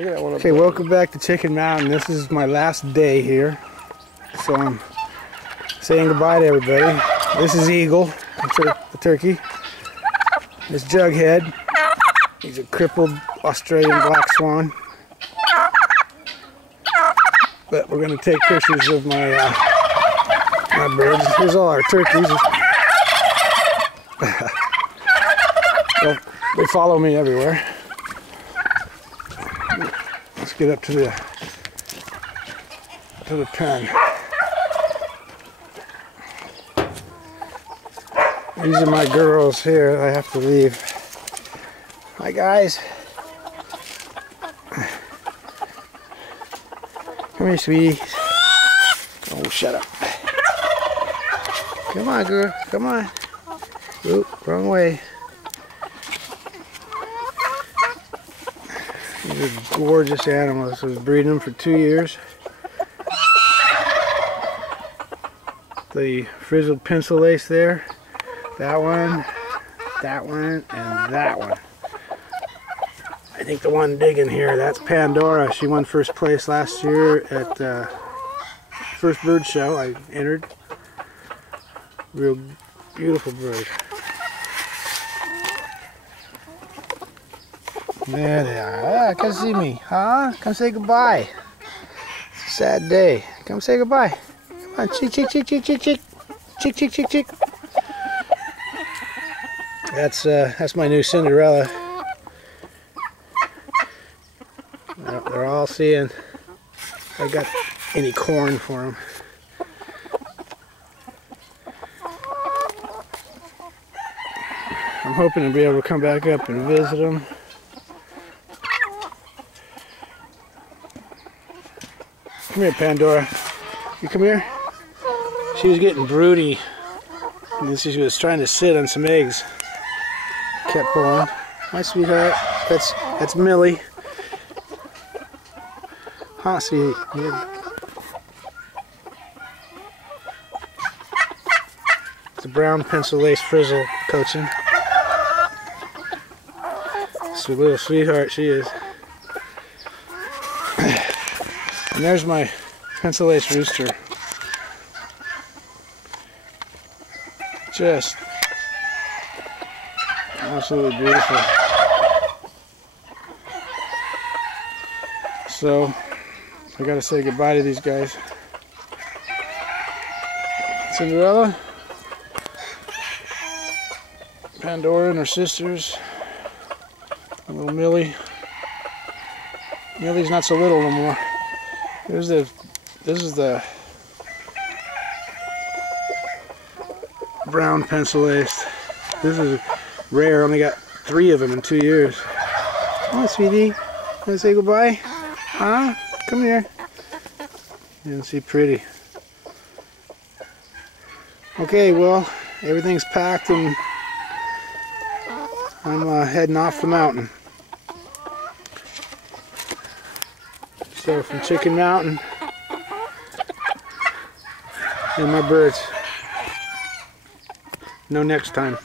Okay, welcome back to Chicken Mountain. This is my last day here, so I'm saying goodbye to everybody. This is Eagle, the turkey. This Jughead, he's a crippled Australian black swan. But we're going to take pictures of my my birds. Here's all our turkeys. Well, they follow me everywhere. Let's get up to the pen. These are my girls here. I have to leave. Hi guys. Come here, sweetie. Oh, shut up. Come on, girl. Come on. Oop, wrong way. These are gorgeous animals. I was breeding them for 2 years. The frizzled pencil lace there. That one, and that one. I think the one digging here, that's Pandora. She won first place last year at first bird show I entered. Real beautiful bird. There they are. Ah, come see me, huh? Come say goodbye. It's a sad day. Come say goodbye. Come on, cheek, cheek, cheek, cheek, cheek, cheek, cheek, cheek, cheek, cheek. That's my new Cinderella. Well, they're all seeing if I got any corn for them. I'm hoping to be able to come back up and visit them. Come here, Pandora. You come here. She was getting broody, and she was trying to sit on some eggs. Kept pulling. My sweetheart. That's Millie. Huh, see. It's a brown pencil lace frizzle coaching. It's a little sweetheart she is. And there's my pencil lace rooster. Just absolutely beautiful. So I gotta say goodbye to these guys. Cinderella, Pandora and her sisters, and little Millie. Millie's not so little no more. This is the brown pencil lace. This is rare. Only got 3 of them in 2 years. Come on, sweetie. Want to say goodbye? Huh? Come here. Isn't she pretty? Okay, well, everything's packed and I'm heading off the mountain. So from Chicken Mountain and my birds. No next time.